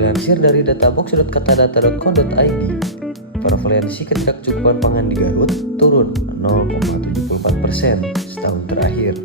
Dilansir dari databox.katadata.co.id, prevalensi ketidakcukupan pangan di Garut turun 0,74% setahun terakhir.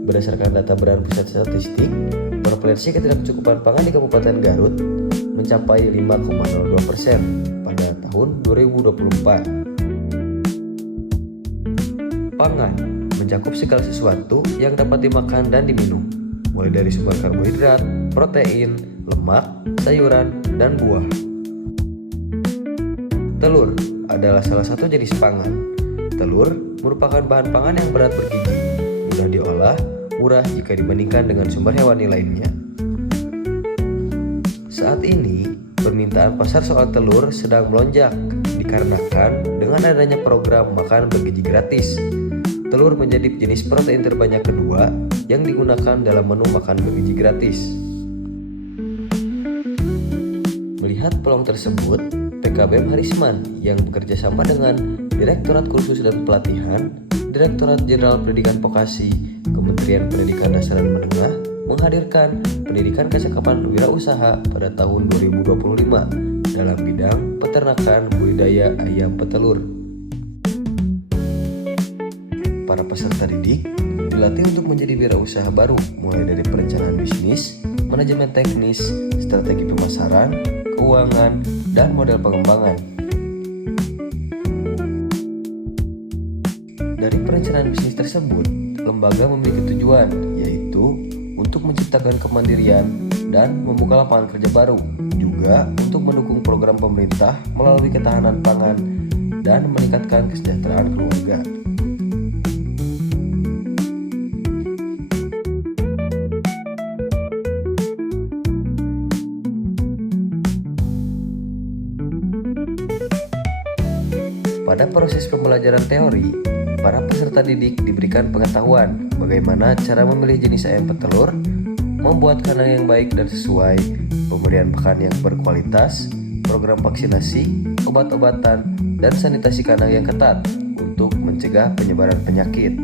Berdasarkan data Badan Pusat Statistik, prevalensi ketidakcukupan pangan di Kabupaten Garut mencapai 5,02% pada tahun 2024. Pangan mencakup segala sesuatu yang dapat dimakan dan diminum, mulai dari sumber karbohidrat, protein, lemak, sayuran, dan buah. Telur adalah salah satu jenis pangan. Telur merupakan bahan pangan yang berat bergizi, mudah diolah, murah jika dibandingkan dengan sumber hewani lainnya. Saat ini, permintaan pasar soal telur sedang melonjak dikarenakan dengan adanya program makan bergizi gratis. Telur menjadi jenis protein terbanyak kedua yang digunakan dalam menu makan bergizi gratis. Melihat peluang tersebut, PKBM Harisman yang bekerja sama dengan Direktorat Kursus dan Pelatihan, Direktorat Jenderal Pendidikan Vokasi, Kementerian Pendidikan Dasar dan Menengah menghadirkan pendidikan kecakapan wirausaha pada tahun 2025 dalam bidang peternakan budidaya ayam petelur. Para peserta didik dilatih untuk menjadi wirausaha baru, mulai dari perencanaan bisnis, manajemen teknis, strategi pemasaran, keuangan, dan model pengembangan. Dari perencanaan bisnis tersebut, lembaga memiliki tujuan, yaitu untuk menciptakan kemandirian dan membuka lapangan kerja baru, juga untuk mendukung program pemerintah melalui ketahanan pangan dan meningkatkan kesejahteraan keluarga. Pada proses pembelajaran teori, para peserta didik diberikan pengetahuan bagaimana cara memilih jenis ayam petelur, membuat kandang yang baik dan sesuai, pemberian pakan yang berkualitas, program vaksinasi, obat-obatan, dan sanitasi kandang yang ketat untuk mencegah penyebaran penyakit.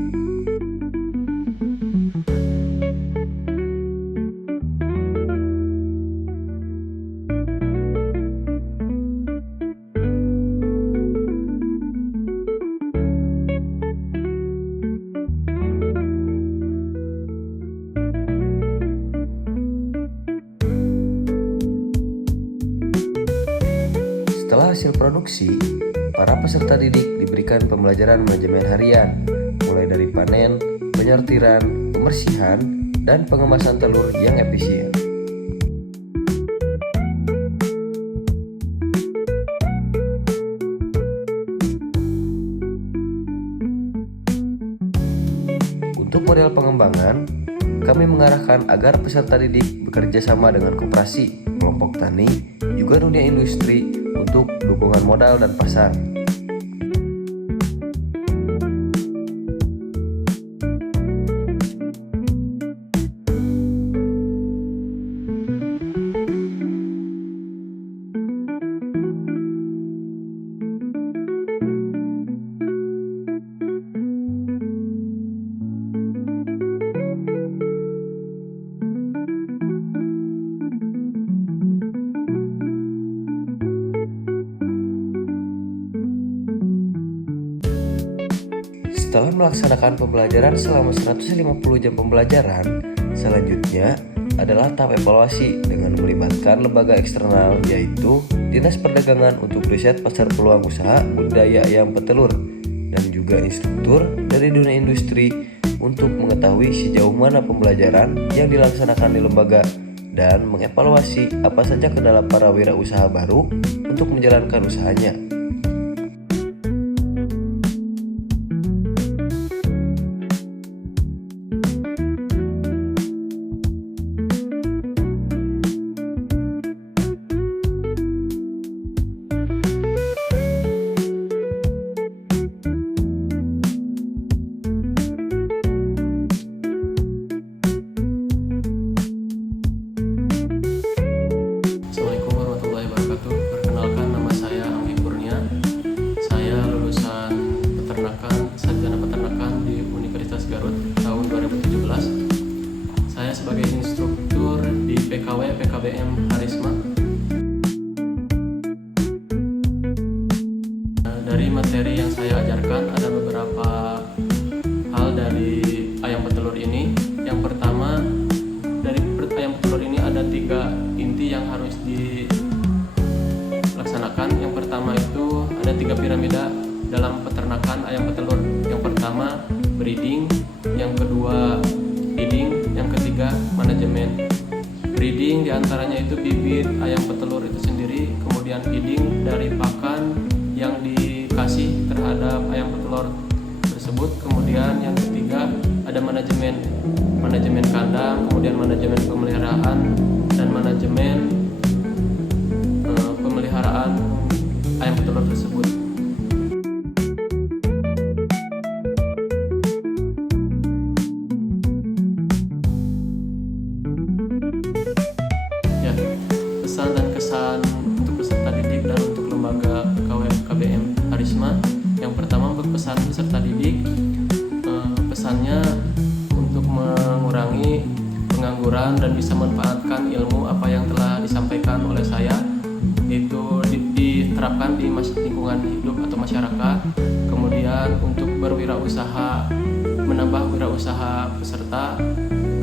Setelah hasil produksi, para peserta didik diberikan pembelajaran manajemen harian, mulai dari panen, penyortiran, pembersihan, dan pengemasan telur yang efisien. Untuk model pengembangan, kami mengarahkan agar peserta didik bekerja sama dengan koperasi, kelompok tani, juga dunia industri untuk dukungan modal dan pasar. Setelah melaksanakan pembelajaran selama 150 jam pembelajaran, selanjutnya adalah tahap evaluasi dengan melibatkan lembaga eksternal, yaitu Dinas Perdagangan untuk riset pasar peluang usaha budidaya ayam petelur, dan juga instruktur dari dunia industri untuk mengetahui sejauh mana pembelajaran yang dilaksanakan di lembaga dan mengevaluasi apa saja kendala para wirausaha baru untuk menjalankan usahanya. Assalamualaikum warahmatullahi wabarakatuh. Perkenalkan, nama saya Anggi Kurnia. PKBM Harisma. Dari materi yang saya ajarkan ada beberapa hal dari ayam petelur ini. Yang pertama, dari ayam petelur ini ada 3 inti yang harus dilaksanakan. Yang pertama itu ada 3 piramida dalam peternakan ayam petelur. Yang pertama breeding, yang kedua feeding, yang ketiga manajemen. Breeding diantaranya itu bibit ayam petelur itu sendiri, kemudian feeding dari pakan yang dikasih terhadap ayam petelur tersebut, kemudian yang ketiga ada manajemen kandang, kemudian manajemen pemeliharaan dan manajemen pemeliharaan ayam petelur tersebut. Ya, pesan dan kesan untuk peserta didik dan untuk lembaga KBM Harisma. Yang pertama, untuk pesan peserta didik, pesannya untuk mengurangi pengangguran dan bisa memanfaatkan ilmu apa yang telah disampaikan oleh saya, itu diterapkan di lingkungan hidup atau masyarakat. Kemudian untuk berwirausaha, menambah wirausaha peserta,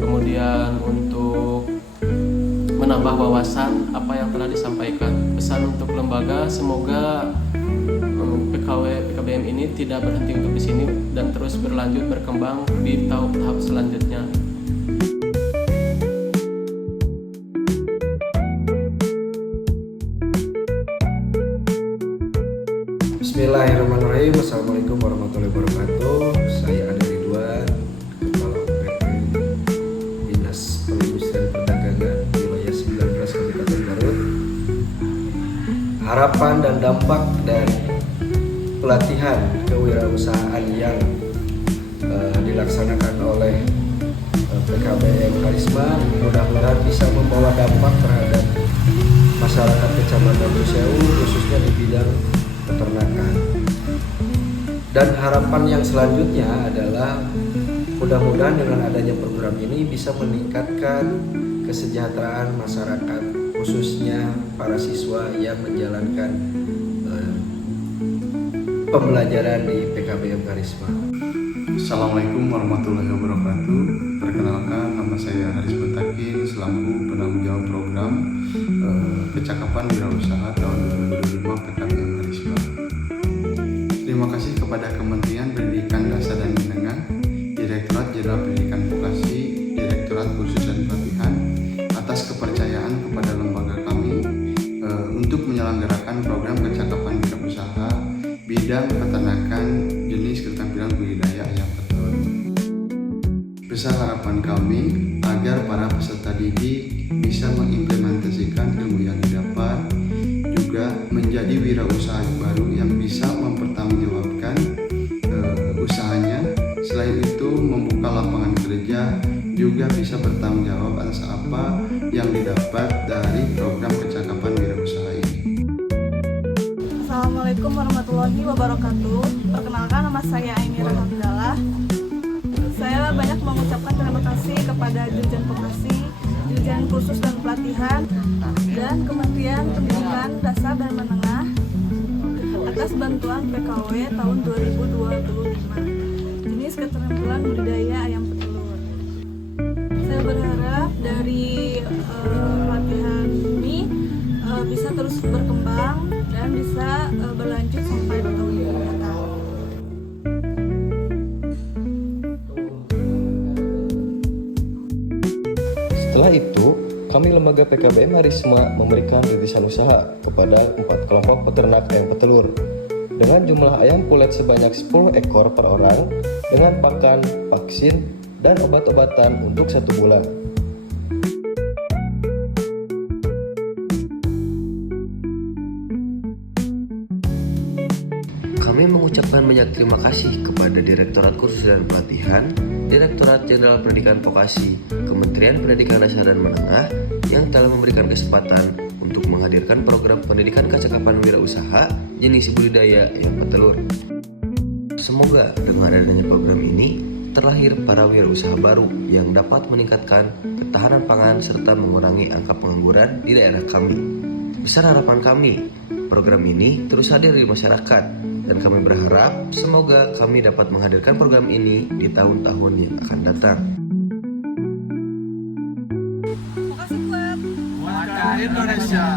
kemudian untuk menambah wawasan apa yang telah disampaikan. Pesan untuk lembaga, semoga PKBM ini tidak berhenti untuk di sini dan terus berlanjut berkembang di tahap selanjutnya. Bismillahirrahmanirrahim. Assalamualaikum warahmatullahi wabarakatuh. Saya Ade Ridwan, Kepala UPT Dinas Perindustrian Perdagangan Wilayah 19 Kabupaten Garut. Harapan dan dampak dari pelatihan kewirausahaan yang dilaksanakan oleh PKBM Harisma mudah-mudahan bisa membawa dampak terhadap masyarakat Kecamatan Busewu, khususnya di bidang peternakan. Dan harapan yang selanjutnya adalah mudah-mudahan dengan adanya program ini bisa meningkatkan kesejahteraan masyarakat, khususnya para siswa yang menjalankan pembelajaran di PKBM Harisma. Assalamualaikum warahmatullahi wabarakatuh. Perkenalkan, nama saya Haris Betakin selaku penanggung jawab program Kecakapan Wirausaha tahun 2025 PKBM Harisma. Terima kasih kepada Kementerian Pendidikan Dasar dan Menengah, Direktorat Jenderal Pendidikan Vokasi, Direktorat Kursus dan Pelatihan atas kepercayaan kepada lembaga kami untuk menyelenggarakan program Kecakapan Wirausaha bidang peternakan jenis keterampilan budidaya ayam petelur. Besar harapan kami agar para peserta didik bisa mengimplementasikan ilmu yang didapat, juga menjadi wirausaha baru yang bisa mempertanggungjawabkan usahanya. Selain itu, membuka lapangan kerja, juga bisa bertanggung jawab atas apa yang didapat dari program Kecakapan Wirausaha ini. Assalamualaikum warahmatullahi wabarakatuh. Perkenalkan, nama saya Ainira Hamdalah. Saya banyak mengucapkan terima kasih kepada Dirjen Vokasi, Dirjen Kursus dan Pelatihan, dan Kementerian Pendidikan Dasar dan Menengah atas bantuan PKW tahun 2025 jenis keterampilan budidaya ayam petelur. Saya berharap dari pelatihan ini bisa terus berkembang dan bisa berlanjut sampai tahun mendatang. Setelah itu, kami lembaga PKBM Harisma memberikan rintisan usaha kepada 4 kelompok peternak ayam petelur dengan jumlah ayam pulet sebanyak 10 ekor per orang dengan pakan, vaksin, dan obat-obatan untuk 1 bulan. Kami mengucapkan banyak terima kasih kepada Direktorat Kursus dan Pelatihan, Direktorat Jenderal Pendidikan Vokasi, Kementerian Pendidikan Dasar dan Menengah yang telah memberikan kesempatan untuk menghadirkan program pendidikan kecakapan wirausaha jenis budidaya ayam petelur. Semoga dengan adanya program ini terlahir para wirausaha baru yang dapat meningkatkan ketahanan pangan serta mengurangi angka pengangguran di daerah kami. Besar harapan kami, program ini terus hadir di masyarakat dan kami berharap semoga kami dapat menghadirkan program ini di tahun-tahun yang akan datang. Makasih buat Indonesia.